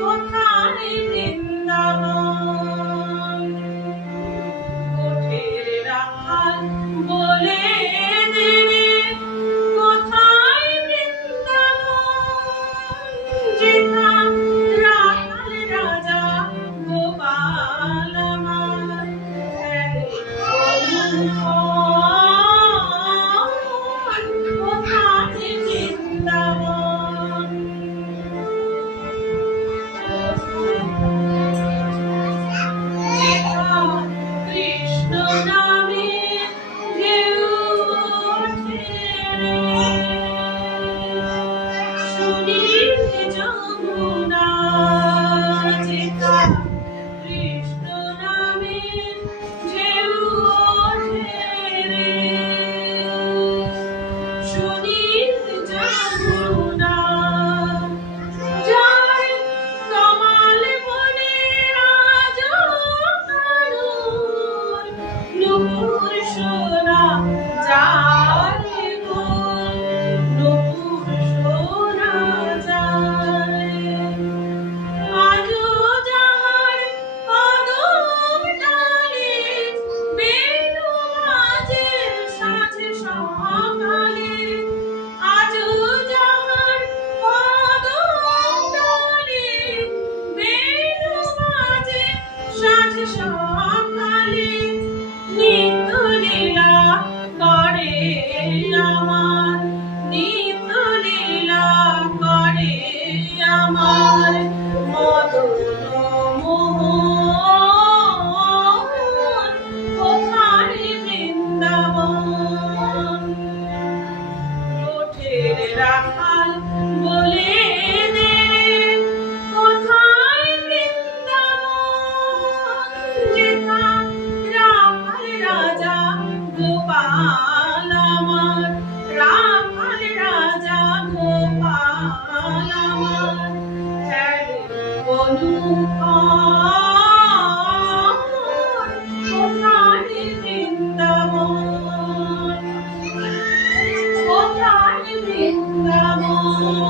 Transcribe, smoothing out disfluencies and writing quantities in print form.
কোথায় বৃন্দাবন? কোঠের রাখাল বলে দেবে কোথায় বৃন্দাবন? যেথা রাখাল রাজা গোপাল আমার, কোথায় বৃন্দাবন? যেথা কৃষ্ণ নামে ঢেউ ওঠে, সুনীল যমুনা। যেথা কৃষ্ণ নামে ঢেউ ওঠে রে, সুনীল যমুনা। যার কমাল বনে আজও কারুর নূপুর সোনা, যার গো নূপুর সোনা যার। আজও যাহার কদম ডালে বেণু বাজে সাঁঝ সকালে, আজও যাহার কদম ডালে বেণু বাজে সাঁঝ সকালে, নিত্য লীলা করে আমার, নিত্য লীলা করে আমার মদন মোহন। কোথায় বৃন্দাবন? কোঠের রাখাল বলে দেবে কোথায় বৃন্দাবন? যেথা রাখাল রাজা গোপাল আমার, রাখাল রাজা গোপাল আমার, অনুপম। কোথায় বৃন্দাবন? কোথায় বৃন্দাবন?